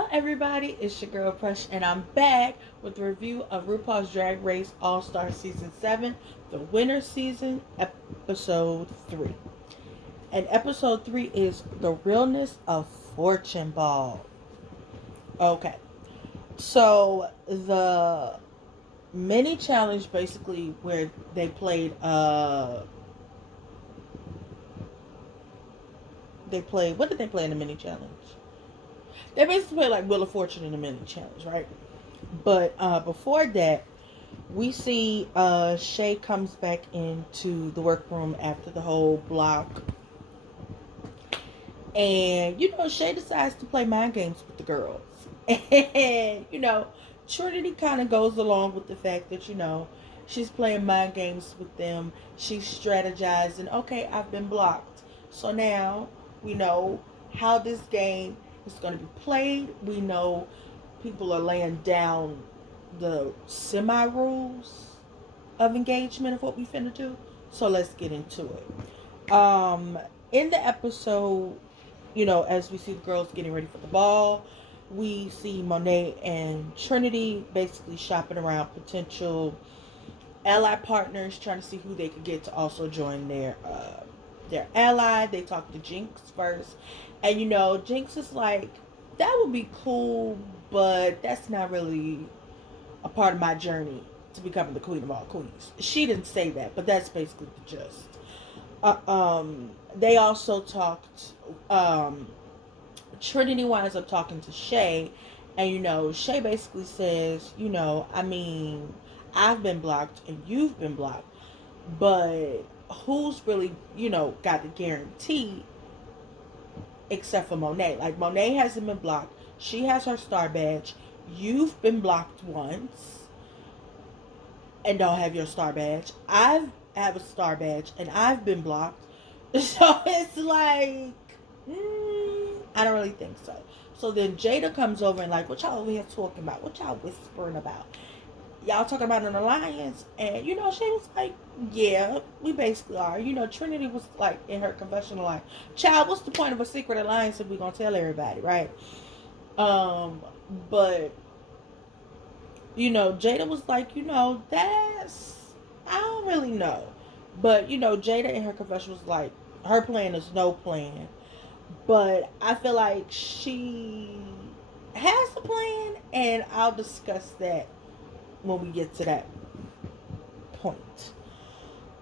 Hello, everybody. It's your girl Crush, and I'm back with a review of RuPaul's Drag Race All Star Season 7, the winter season, Episode 3. And Episode 3 is The Realness of Fortune Ball. Okay, so the mini challenge basically where they played, what did they play in the mini challenge? They basically played like Wheel of Fortune in the mini challenge, right? But before that, we see Shay comes back into the workroom after the whole block. And, Shay decides to play mind games with the girls. And, Trinity kind of goes along with the fact that, she's playing mind games with them. She's strategizing. Okay, I've been blocked. So now we know how this game is going to be played. We know people are laying down the semi rules of engagement of what we finna do. So let's get into it. In the episode, as we see the girls getting ready for the ball, we see Monet and Trinity basically shopping around potential ally partners, trying to see who they could get to also join their ally. They talk to Jinx first, and Jinx is like, that would be cool, but that's not really a part of my journey to becoming the queen of all queens. She didn't say that, but that's basically the gist. They also talked. Trinity winds up talking to Shay, and Shay basically says, I've been blocked and you've been blocked, but who's really, got the guarantee except for Monet? Like, Monet hasn't been blocked. She has her star badge. You've been blocked once and don't have your star badge. I have a star badge and I've been blocked. So it's like, I don't really think so. So then Jada comes over and like, what y'all over here talking about? What y'all whispering about? Y'all talking about an alliance? And she was like, yeah, we basically are. Trinity was like in her confessional like, child, what's the point of a secret alliance if we gonna tell everybody, right? But Jada was like, that's, I don't really know. But Jada in her confession was like, her plan is no plan. But I feel like she has a plan, and I'll discuss that when we get to that point.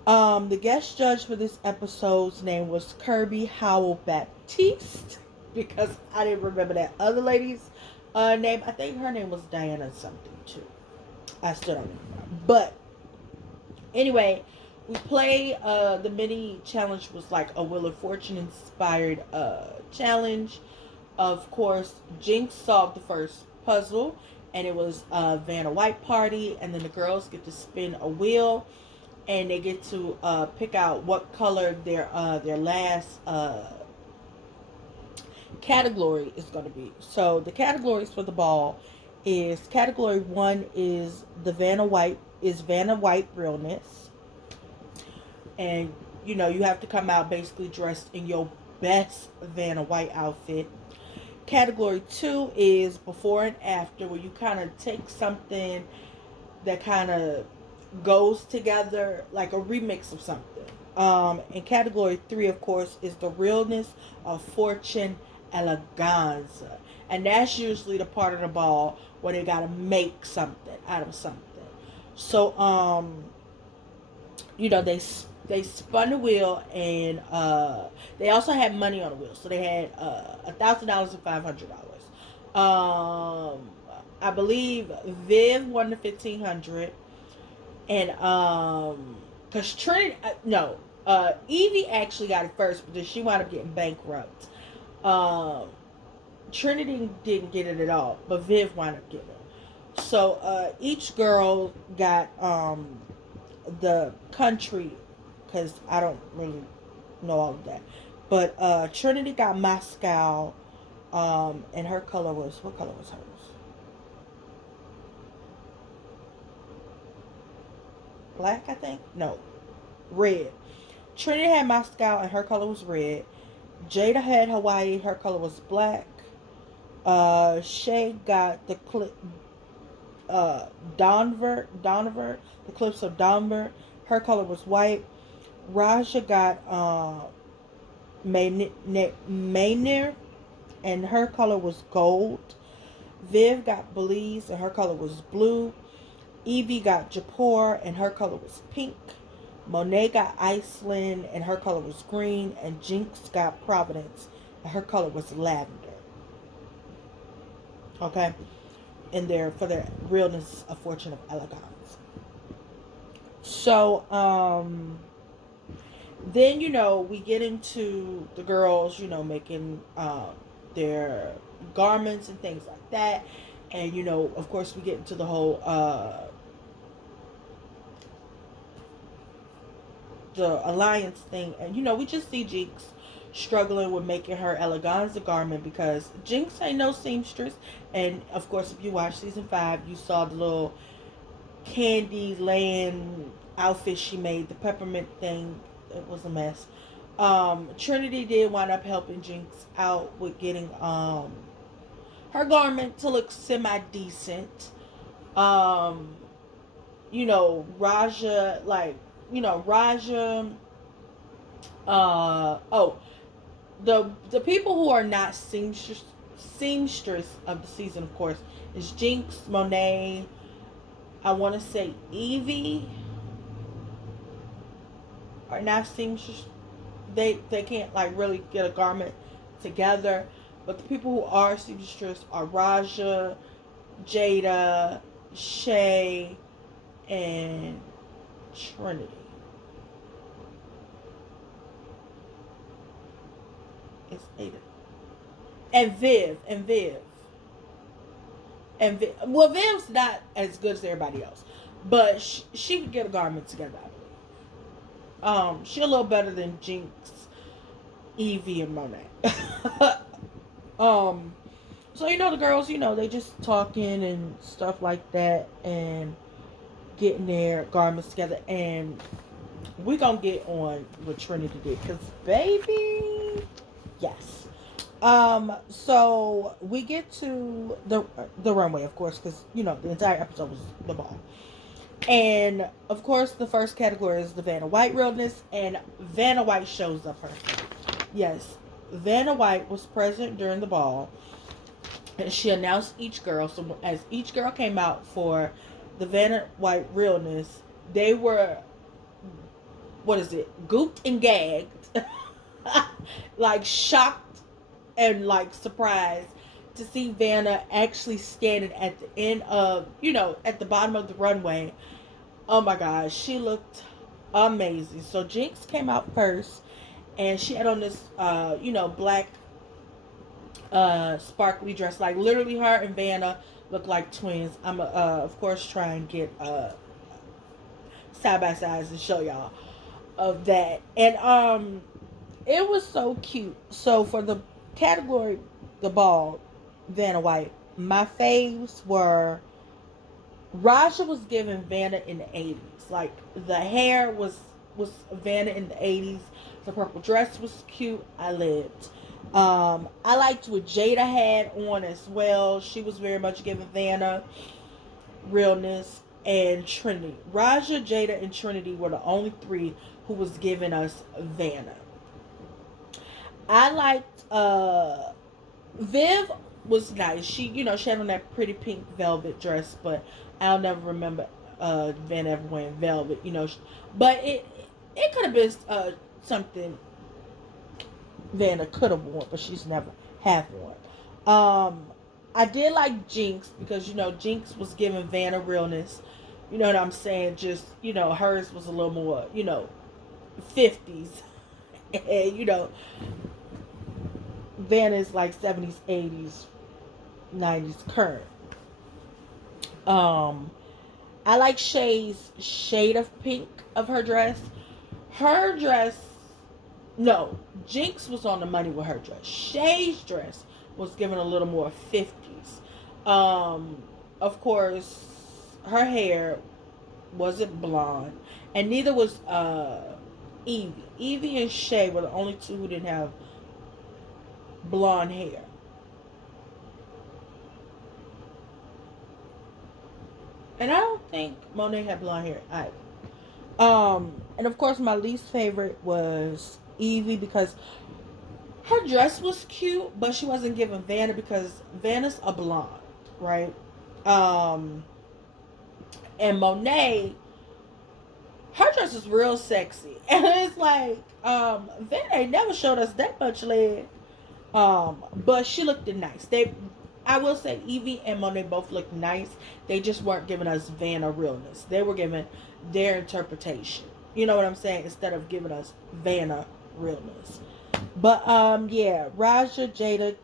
The guest judge for this episode's name was Kirby Howell Baptiste, because I didn't remember that other lady's name. I think her name was Diana something too. I still don't remember. But anyway, we played the mini challenge was like a Wheel of Fortune inspired challenge. Of course, Jinx solved the first puzzle, and it was a Vanna White party, and then the girls get to spin a wheel, and they get to pick out what color their last category is going to be. So the categories for the ball is category 1 is the Vanna White realness, and you have to come out basically dressed in your best Vanna White outfit. Category 2 is before and after, where you kind of take something that kind of goes together like a remix of something. And category 3, of course, is the realness of Fortune Eleganza. And that's usually the part of the ball where they gotta make something out of something. So, they spun the wheel, and they also had money on the wheel. So they had $1,000 and $500. I believe Viv won the 1,500, and because Trinity, Evie actually got it first, but then she wound up getting bankrupt. Trinity didn't get it at all, but Viv wound up getting it. So each girl got the country, because I don't really know all of that. But Trinity got Moscow, and her color was, what color was hers? Black, I think? No, red. Trinity had Moscow, and her color was red. Jada had Hawaii, her color was black. Shay got the clip. Donver, the clips of Donver. Her color was white. Raja got Maynir, and her color was gold. Viv got Belize, and her color was blue. Evie got Jaipur, and her color was pink. Monet got Iceland, and her color was green. And Jinx got Providence, and her color was lavender. Okay? And they're for their realness, a fortune of elegance. So, then, we get into the girls, making their garments and things like that. And, of course, we get into the whole the alliance thing. And, we just see Jinx struggling with making her eleganza garment because Jinx ain't no seamstress. And, of course, if you watch season 5, you saw the little candy land outfit she made, the peppermint thing. It was a mess. Trinity did wind up helping Jinx out with getting her garment to look semi decent. Raja, Raja. The people who are not seamstress of the season, of course, is Jinx, Monet. I want to say Evie are not seamstress. They can't really get a garment together. But the people who are seamstress are Raja, Jada, Shay, and Trinity. It's Ada. And Viv. Well, Viv's not as good as everybody else. But she could get a garment together, I believe. She's a little better than Jinx, Evie, and Monet. So the girls, they just talking and stuff like that and getting their garments together. And we gonna get on what Trinity did, because baby, yes. So we get to the runway, of course, because the entire episode was the ball. And of course, the first category is the Vanna White realness, and Vanna White shows up herself. Yes, Vanna White was present during the ball, and she announced each girl. So as each girl came out for the Vanna White realness, they were, gooped and gagged, shocked and surprised to see Vanna actually standing at the end of, at the bottom of the runway. Oh my gosh, she looked amazing. So Jinx came out first, and she had on this, black, sparkly dress. Literally, her and Vanna look like twins. I'm, of course, try and get side by sides and show y'all of that. And it was so cute. So for the category, the ball, Vanna White, my faves were Raja was giving Vanna in the 80s. The hair was Vanna in the 80s. The purple dress was cute. I lived. I liked what Jada had on as well. She was very much giving Vanna realness. And Trinity. Raja, Jada, and Trinity were the only 3 who was giving us Vanna. I liked Viv was nice. She, she had on that pretty pink velvet dress, but I'll never remember Vanna ever wearing velvet, but it could have been something Vanna could have worn, but she's never have worn. I did like Jinx because Jinx was giving Vanna realness. You know what I'm saying? Just hers was a little more 50s, and Vanna's 70s, 80s, 90s current. I like Shay's shade of pink of her dress. Her dress, no, Jinx was on the money with her dress. Shay's dress was given a little more 50s. Of course, her hair wasn't blonde, and neither was Evie. Evie and Shay were the only 2 who didn't have blonde hair. And I don't think Monet had blonde hair either. And of course, my least favorite was Evie because her dress was cute, but she wasn't giving Vanna because Vanna's a blonde, right? Um, and Monet, her dress is real sexy, and it's like, Vanna ain't never showed us that much leg. But she looked nice. I will say, Evie and Monet both looked nice. They just weren't giving us Vanna realness. They were giving their interpretation. You know what I'm saying? Instead of giving us Vanna realness. But yeah, Raja, Jada,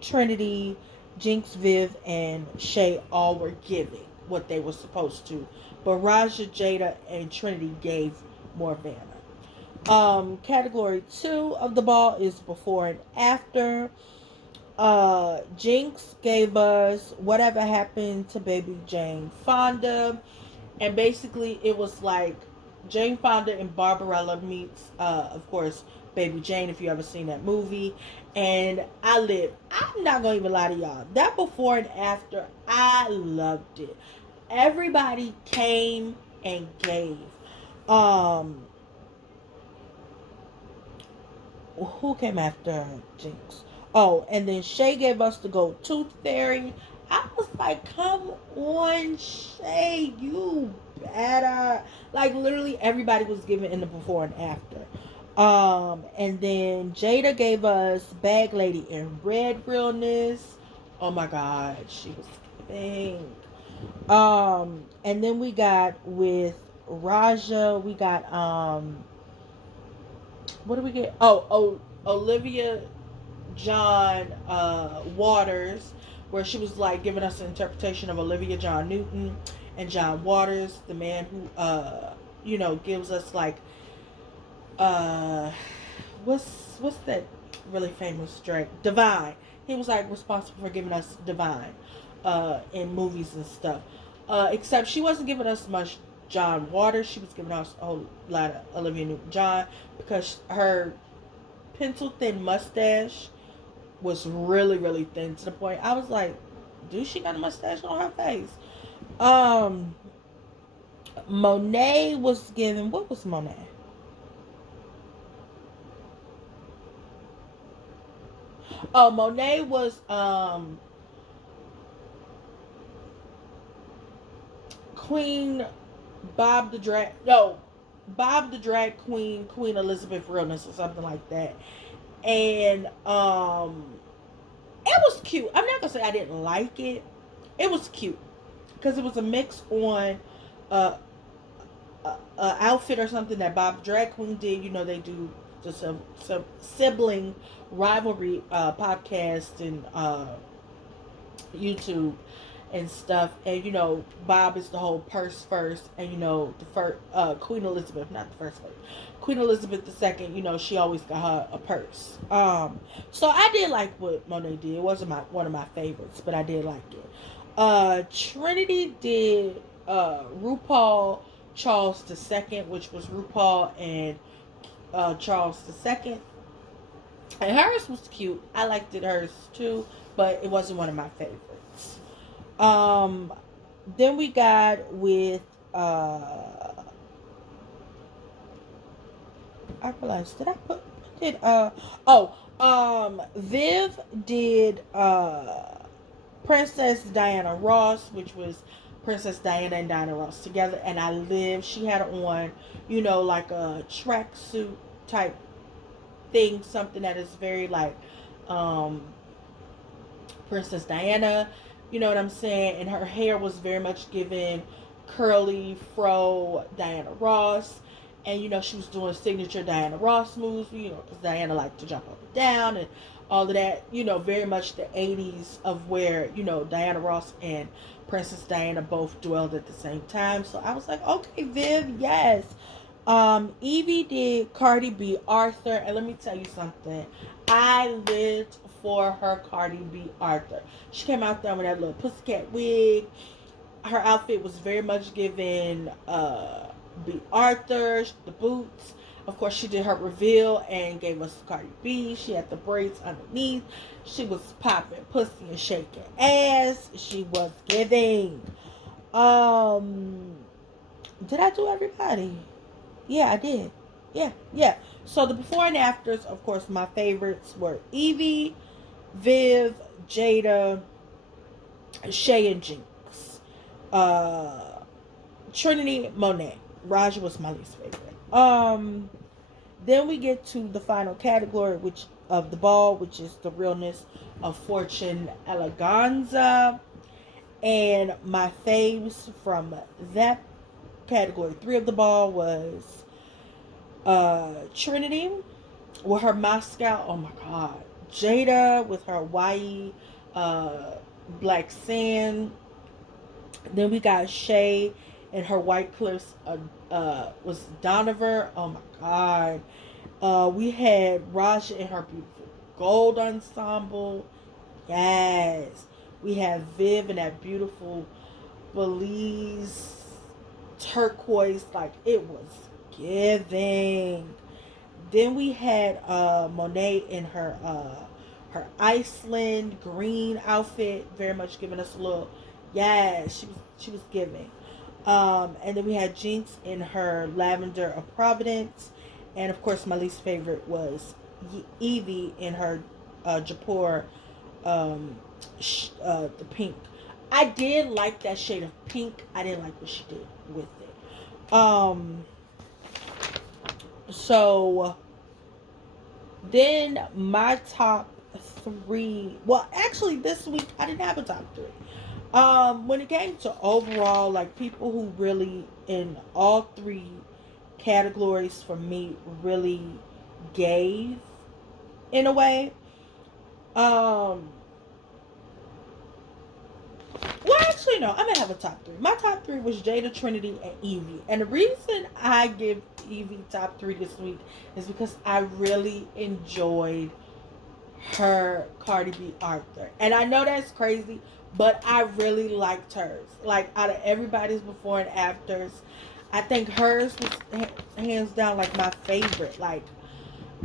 Trinity, Jinx, Viv, and Shay all were giving what they were supposed to. But Raja, Jada, and Trinity gave more Vanna. Category 2 of the ball is before and after. Jinx gave us whatever happened to baby Jane Fonda, and basically it was like Jane Fonda and Barbarella meets, of course, baby Jane. If you ever seen that movie, and I'm not gonna even lie to y'all. That before and after, I loved it. Everybody came and gave. Um, who came after Jinx? Oh, and then Shay gave us the gold tooth fairy. I was like, come on, Shay, you better. Like, literally everybody was giving in the before and after. And then Jada gave us Bag Lady in Red Realness. Oh my God, she was giving. And then we got with Raja, we got what do we get? Olivia John Waters, where she was like giving us an interpretation of Olivia John Newton and John Waters, the man who gives us like uh what's that really famous drink? Divine. He was like responsible for giving us Divine in movies and stuff. Except she wasn't giving us much John Waters. She was giving us a whole lot of Olivia Newton John because her pencil thin mustache was really, really thin to the point I was like, dude, she got a mustache on her face. Monet was giving, what was Monet? Oh, Monet was Queen Bob the Drag, no, Bob the Drag Queen, Queen Elizabeth Realness or something like that. And it was cute. I'm not gonna say I didn't like it. It was cute because it was a mix on uh, outfit or something that Bob Drag Queen did. You know, they do some sibling rivalry podcast and YouTube and stuff. And Bob is the whole purse first, and the first Queen Elizabeth, not the first lady, Queen Elizabeth II. She always got her a purse. So I did like what Monet did. It wasn't one of my favorites, but I did like it. Trinity did RuPaul Charles II, which was RuPaul and Charles II. And hers was cute. I liked it, hers too, but it wasn't one of my favorites. Then we got with I realized, did I put did Viv did Princess Diana Ross, which was Princess Diana and Diana Ross together, and she had on, like a tracksuit type thing, something that is very like Princess Diana, you know what I'm saying? And her hair was very much given curly fro Diana Ross. And, she was doing signature Diana Ross moves, because Diana liked to jump up and down and all of that, very much the 80s of where, Diana Ross and Princess Diana both dwelled at the same time. So I was like, okay, Viv, yes. Evie did Cardi B Arthur, and let me tell you something. I lived for her Cardi B Arthur. She came out there with that little pussycat wig. Her outfit was very much given B Arthur, the boots. Of course, she did her reveal and gave us Cardi B. She had the braids underneath. She was popping pussy and shaking ass. She was giving. Um, did I do everybody? Yeah, I did. Yeah, yeah. So the before and afters, of course, my favorites were Evie, Viv, Jada, Shay, and Jinx. Uh, Trinity, Monet. Raja was my least favorite. Then we get to the final category, which of the ball, which is the realness of Fortune Eleganza. And my faves from that category three of the ball was Trinity with her Moscow. Oh my god. Jada with her Hawaii uh, Black Sand. Then we got Shay and her White Cliffs was Donover. Oh my god. We had Raja and her beautiful gold ensemble. Yes. We have Viv and that beautiful Belize turquoise. Like, it was giving. Then we had Monet in her Iceland green outfit, very much giving us a little. Yeah, she was giving. And then we had Jinx in her lavender of Providence, and of course my least favorite was Evie in her Jaipur, the pink. I did like that shade of pink. I didn't like what she did with it. So then my top three. Well, actually, this week I didn't have a top three. When it came to overall, like people who really in all three categories for me really gave in a way. Um, well, actually, no. I'm gonna have a top three. My top three was Jada, Trinity, and Evie. And the reason I give Evie top three this week is because I really enjoyed her Cardi B Arthur. And I know that's crazy, but I really liked hers. Like, out of everybody's before and afters, I think hers was hands down like my favorite. Like,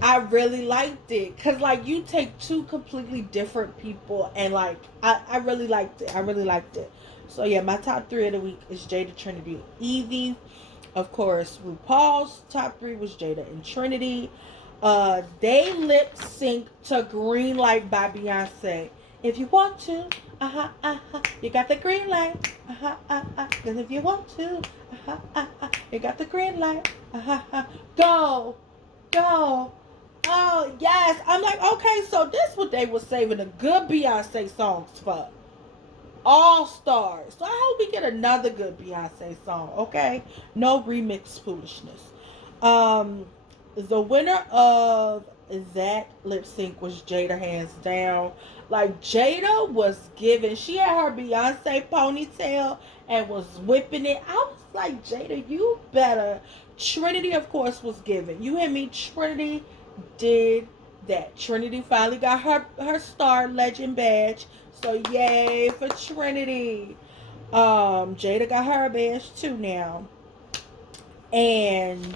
I really liked it. Cause like you take two completely different people and like I really liked it. I really liked it. So yeah, my top three of the week is Jada, Trinity, Evie. Of course, RuPaul's top three was Jada and Trinity. They lip sync to Green Light by Beyonce. If you want to, you got the green light, cause if you want to, you got the green light, go, go. Oh yes, I'm like, okay, so this what they were saving the good Beyonce songs for. All stars. So I hope we get another good Beyonce song, okay? No remix foolishness. Um, the winner of that lip sync was Jada, hands down. Like, Jada was giving. She had her Beyonce ponytail and was whipping it. I was like, Jada, you better. Trinity, of course, was giving. You hear me? Trinity did that. Trinity finally got her star legend badge. So yay for Trinity. Jada got her badge too now. And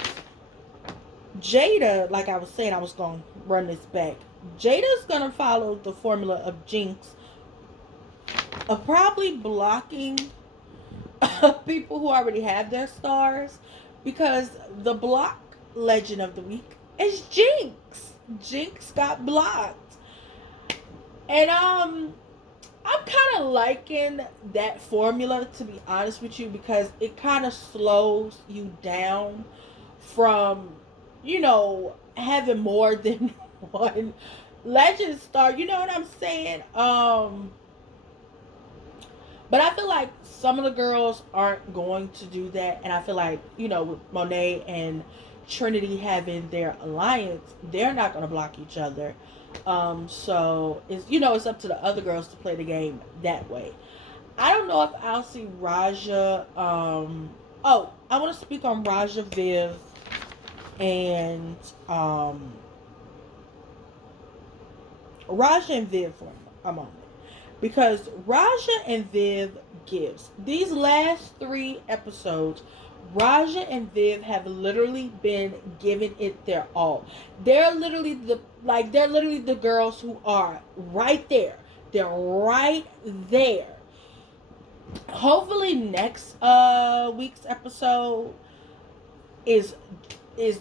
Jada, like I was saying, I was gonna run this back. Jada's gonna follow the formula of Jinx of probably blocking people who already have their stars, because the block legend of the week is Jinx. Jinx got blocked. And I'm kind of liking that formula, to be honest with you, because it kind of slows you down from, having more than one legend star. You know what I'm saying? But I feel like some of the girls aren't going to do that. And I feel like, with Monet and Trinity having their alliance, they're not going to block each other. So it's up to the other girls to play the game that way. I don't know if I'll see Raja. I want to speak on Raja, Viv, and Raja and Viv for a moment, because Raja and Viv gives these last 3 episodes. Raja and Viv have literally been giving it their all. They're literally the girls who are right there. They're right there. Hopefully next week's episode is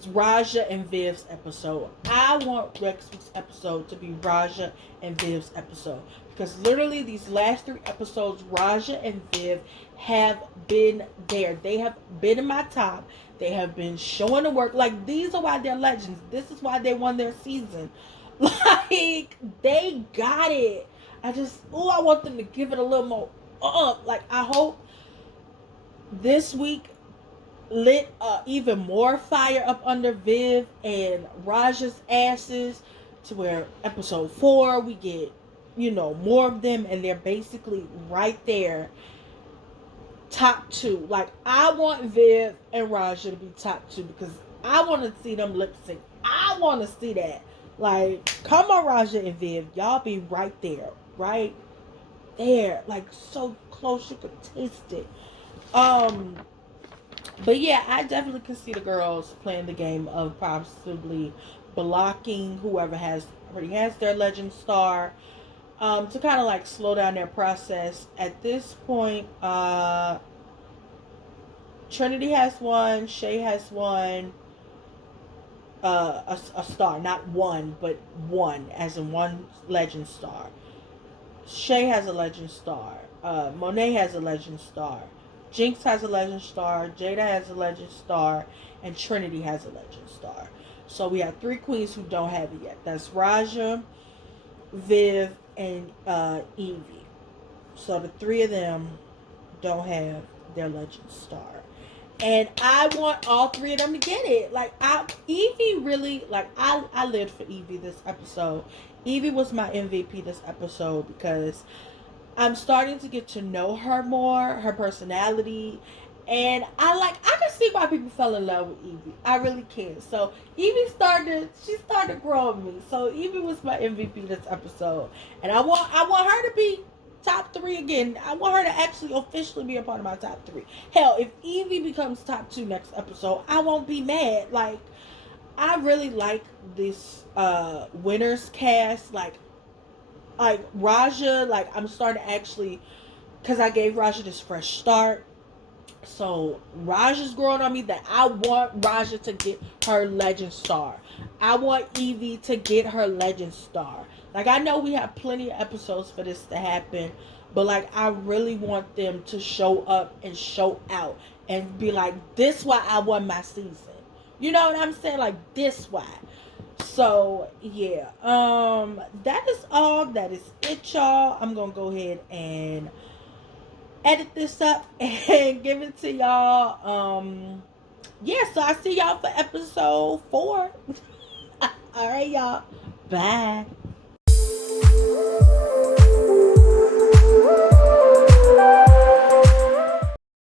Raja and Viv's episode. I want next week's episode to be Raja and Viv's episode, because literally these last 3 episodes, Raja and Viv have been there. They have been in my top. They have been showing the work. Like, these are why they're legends. This is why they won their season. Like, they got it. I want them to give it a little more up. Like, I hope this week lit even more fire up under Viv and Raja's asses, to where episode 4 we get, more of them, and they're basically right there, top 2. Like, I want Viv and Raja to be top 2, because I want to see them lip sync. I want to see that. Like, come on, Raja and Viv, y'all be right there, right there, like so close you could taste it. But yeah, I definitely can see the girls playing the game of possibly blocking whoever already has their legend star, to kind of like slow down their process. At this point, Trinity has one, Shay has one, a star, not one, but one, as in one legend star. Shay has a legend star. Monet has a legend star. Jinx has a legend star. Jada has a legend star. And Trinity has a legend star. So we have 3 queens who don't have it yet. That's Raja, Viv, and Evie. So the 3 of them don't have their legend star. And I want all 3 of them to get it. Like, Evie really, like, I lived for Evie this episode. Evie was my MVP this episode, because I'm starting to get to know her more, her personality, and I can see why people fell in love with Evie. I really can. So Evie started growing me. So Evie was my MVP this episode, and I want her to be top 3 again. I want her to actually officially be a part of my top 3. Hell, if Evie becomes top 2 next episode, I won't be mad. Like, I really like this winners cast. Like Raja, like, I'm starting to actually, because I gave Raja this fresh start. So Raja's growing on me, that I want Raja to get her legend star. I want Evie to get her legend star. Like, I know we have plenty of episodes for this to happen, but like, I really want them to show up and show out and be like, this why I won my season. You know what I'm saying? Like, this why. So yeah, that is all. That is it, y'all. I'm gonna go ahead and edit this up and give it to y'all. Yeah, so I see y'all for episode 4. All right, y'all. Bye.